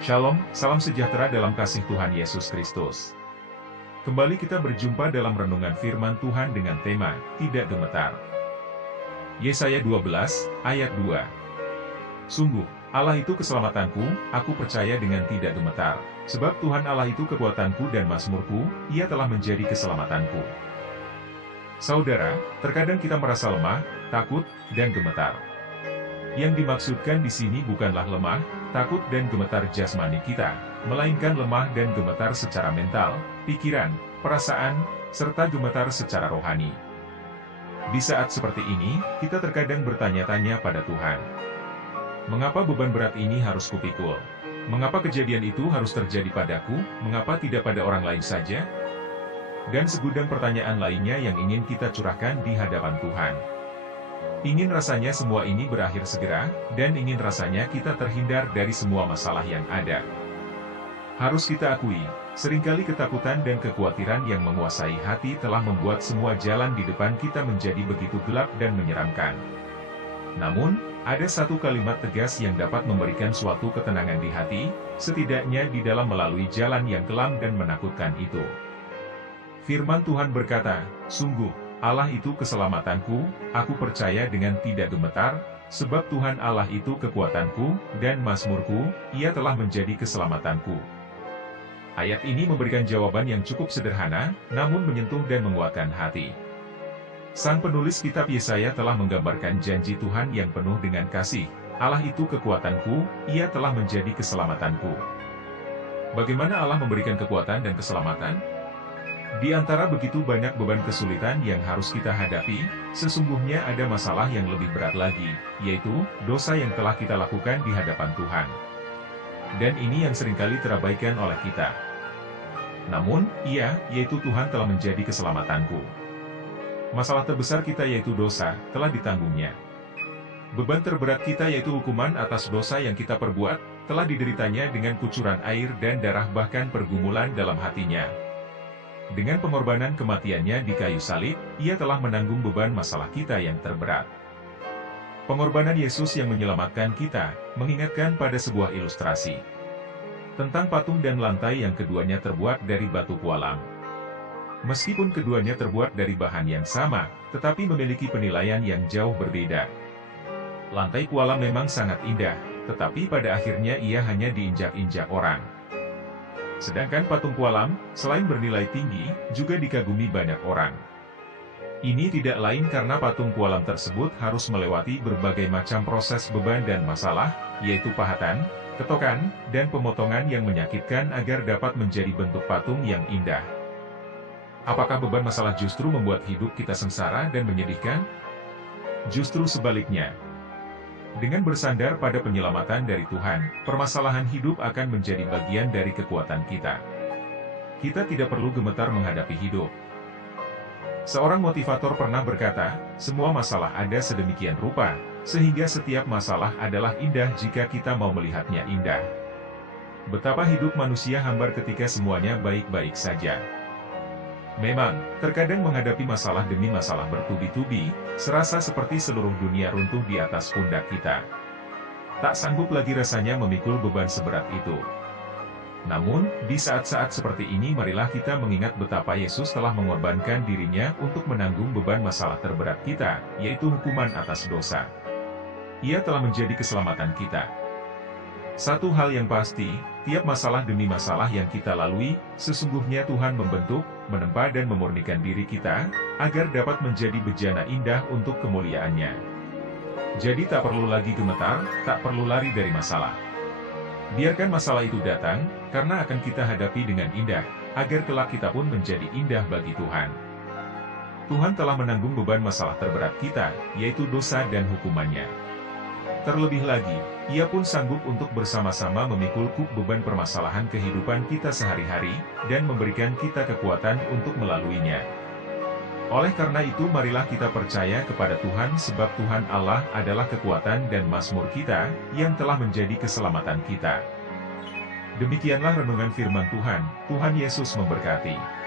Shalom, salam sejahtera dalam kasih Tuhan Yesus Kristus. Kembali kita berjumpa dalam renungan firman Tuhan dengan tema, Tidak Gemetar. Yesaya 12, ayat 2. Sungguh, Allah itu keselamatanku, aku percaya dengan tidak gemetar. Sebab Tuhan Allah itu kekuatanku dan mazmurku, Ia telah menjadi keselamatanku. Saudara, terkadang kita merasa lemah, takut, dan gemetar. Yang dimaksudkan di sini bukanlah lemah, takut dan gemetar jasmani kita, melainkan lemah dan gemetar secara mental, pikiran, perasaan, serta gemetar secara rohani. Di saat seperti ini, kita terkadang bertanya-tanya pada Tuhan. Mengapa beban berat ini harus kupikul? Mengapa kejadian itu harus terjadi padaku? Mengapa tidak pada orang lain saja? Dan segudang pertanyaan lainnya yang ingin kita curahkan di hadapan Tuhan. Ingin rasanya semua ini berakhir segera, dan ingin rasanya kita terhindar dari semua masalah yang ada. Harus kita akui, seringkali ketakutan dan kekhawatiran yang menguasai hati telah membuat semua jalan di depan kita menjadi begitu gelap dan menyeramkan. Namun, ada satu kalimat tegas yang dapat memberikan suatu ketenangan di hati, setidaknya di dalam melalui jalan yang kelam dan menakutkan itu. Firman Tuhan berkata, sungguh, Allah itu keselamatanku, aku percaya dengan tidak gemetar, sebab Tuhan Allah itu kekuatanku dan mazmurku, Ia telah menjadi keselamatanku. Ayat ini memberikan jawaban yang cukup sederhana, namun menyentuh dan menguatkan hati. Sang penulis kitab Yesaya telah menggambarkan janji Tuhan yang penuh dengan kasih. Allah itu kekuatanku, Ia telah menjadi keselamatanku. Bagaimana Allah memberikan kekuatan dan keselamatan? Di antara begitu banyak beban kesulitan yang harus kita hadapi, sesungguhnya ada masalah yang lebih berat lagi, yaitu dosa yang telah kita lakukan di hadapan Tuhan. Dan ini yang seringkali terabaikan oleh kita. Namun, yaitu Tuhan telah menjadi keselamatanku. Masalah terbesar kita yaitu dosa, telah ditanggungnya. Beban terberat kita yaitu hukuman atas dosa yang kita perbuat, telah dideritanya dengan kucuran air dan darah bahkan pergumulan dalam hatinya. Dengan pengorbanan kematiannya di kayu salib, Ia telah menanggung beban masalah kita yang terberat. Pengorbanan Yesus yang menyelamatkan kita, mengingatkan pada sebuah ilustrasi tentang patung dan lantai yang keduanya terbuat dari batu pualam. Meskipun keduanya terbuat dari bahan yang sama, tetapi memiliki penilaian yang jauh berbeda. Lantai pualam memang sangat indah, tetapi pada akhirnya ia hanya diinjak-injak orang. Sedangkan patung pualam, selain bernilai tinggi, juga dikagumi banyak orang. Ini tidak lain karena patung pualam tersebut harus melewati berbagai macam proses beban dan masalah, yaitu pahatan, ketokan, dan pemotongan yang menyakitkan agar dapat menjadi bentuk patung yang indah. Apakah beban masalah justru membuat hidup kita sengsara dan menyedihkan? Justru sebaliknya. Dengan bersandar pada penyelamatan dari Tuhan, permasalahan hidup akan menjadi bagian dari kekuatan kita. Kita tidak perlu gemetar menghadapi hidup. Seorang motivator pernah berkata, semua masalah ada sedemikian rupa, sehingga setiap masalah adalah indah jika kita mau melihatnya indah. Betapa hidup manusia hambar ketika semuanya baik-baik saja. Memang, terkadang menghadapi masalah demi masalah bertubi-tubi, serasa seperti seluruh dunia runtuh di atas pundak kita. Tak sanggup lagi rasanya memikul beban seberat itu. Namun, di saat-saat seperti ini marilah kita mengingat betapa Yesus telah mengorbankan dirinya untuk menanggung beban masalah terberat kita, yaitu hukuman atas dosa. Ia telah menjadi keselamatan kita. Satu hal yang pasti, tiap masalah demi masalah yang kita lalui, sesungguhnya Tuhan membentuk, menempa dan memurnikan diri kita, agar dapat menjadi bejana indah untuk kemuliaan-Nya. Jadi tak perlu lagi gemetar, tak perlu lari dari masalah. Biarkan masalah itu datang, karena akan kita hadapi dengan indah, agar kelak kita pun menjadi indah bagi Tuhan. Tuhan telah menanggung beban masalah terberat kita, yaitu dosa dan hukumannya. Terlebih lagi, Ia pun sanggup untuk bersama-sama memikul kuk beban permasalahan kehidupan kita sehari-hari, dan memberikan kita kekuatan untuk melaluinya. Oleh karena itu marilah kita percaya kepada Tuhan sebab Tuhan Allah adalah kekuatan dan mazmur kita, yang telah menjadi keselamatan kita. Demikianlah renungan firman Tuhan, Tuhan Yesus memberkati.